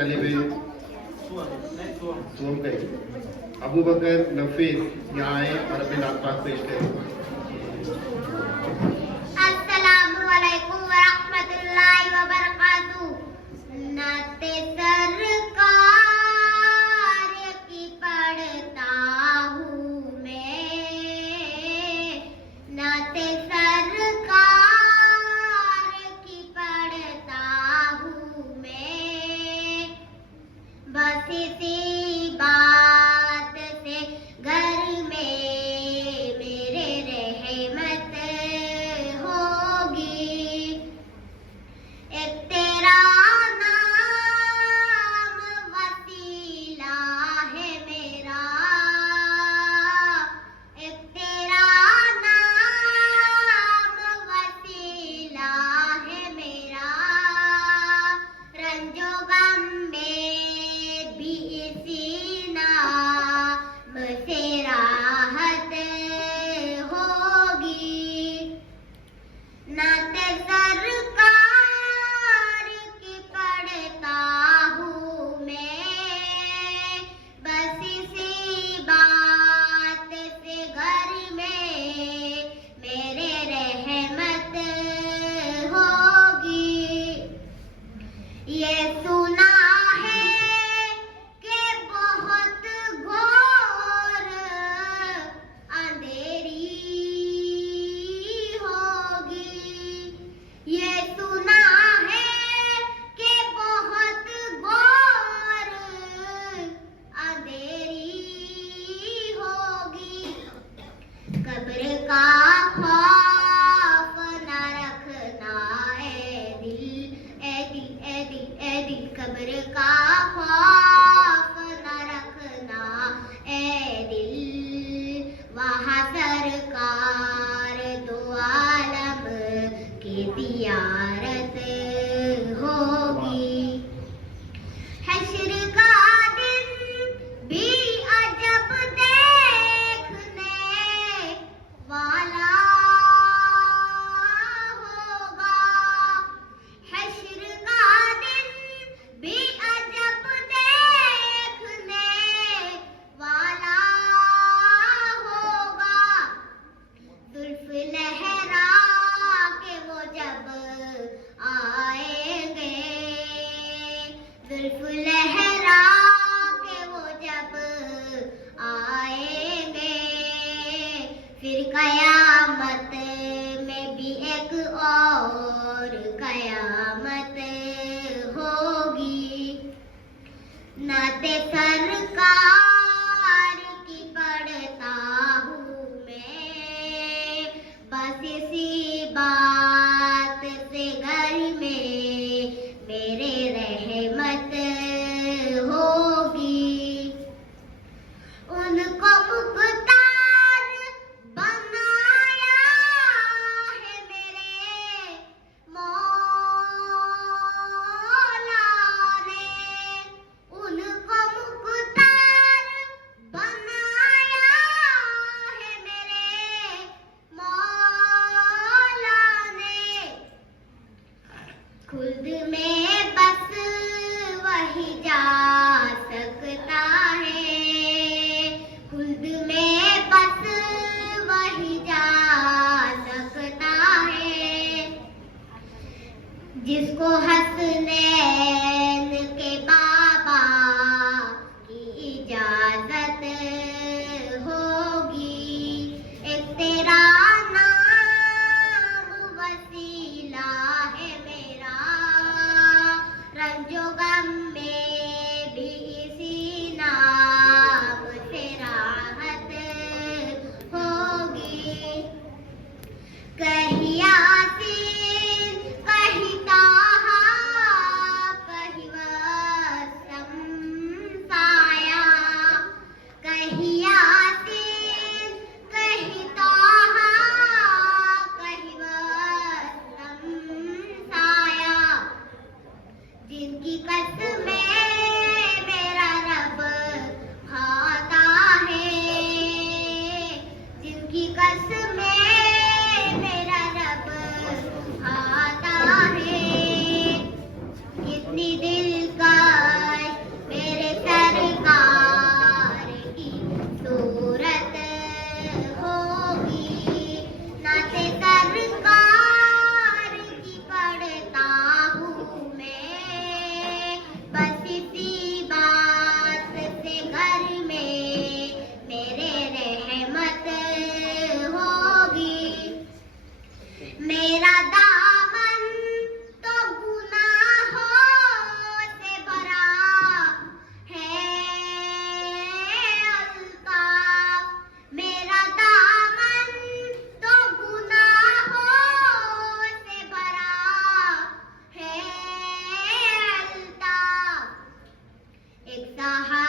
तालिबे सोम गए अबू बकर नफीस यहाँ आए और अपने नात पाक पेश करें। अस्सलामु अलैकुम व रहमतुल्लाहि व बरकातुहू। नाते सरकार की पढ़ता हूँ मैं, नाते सरकार की पढ़ता हूँ मैं। बस इसी बात से घर में मेरे रहमत होगी। एक तेरा नाम वसीला है मेरा, एक तेरा नाम वसीला है मेरा। रंजो गम में भी इसी नाम से राहत होगी। नाते सरकार की पढ़ता हूँ मैं, बस इसी बात से घर में मेरे रहमत होगी। ये सुना है कि बहुत घोर अंधेरी होगी। ये सुना है कि बहुत घोर अंधेरी होगी। कब्र का खौफ न रखना ए दिल, ए दिल, ए दिल, ए दिल। कब्र का खौफ न रखना ए दिल। वहाँ सरकार दो आलम की जियारत होगी। हश्र का दिन भी अजब देखने वाला होगा। हश्र का दिन भी अजब देखने वाला होगा। जुल्फ लहरा के वो जब आएंगे, जुल्फ लहरा के वो जब आएंगे। फिर कयामत में भी एक और कयामत होगी। नाते सरकार की पढ़ता हूँ मैं, बस इसी बात से घर में मेरे रहमत होगी। उनको मुख्तार बनाया है मेरे मौला ने, उनको मुख्तार बनाया है मेरे मौला ने। खुद में बस वही जा सकता है, खुद में बस वही जा सकता है। जिसको हसनैन के बाबा की इजाजत होगी। एक तेरा नाम वसीला है मेरा, रंजो गम में भी इसी नाम से राहत होगी। कहीं यासीन कहीं ताहा एक सहारा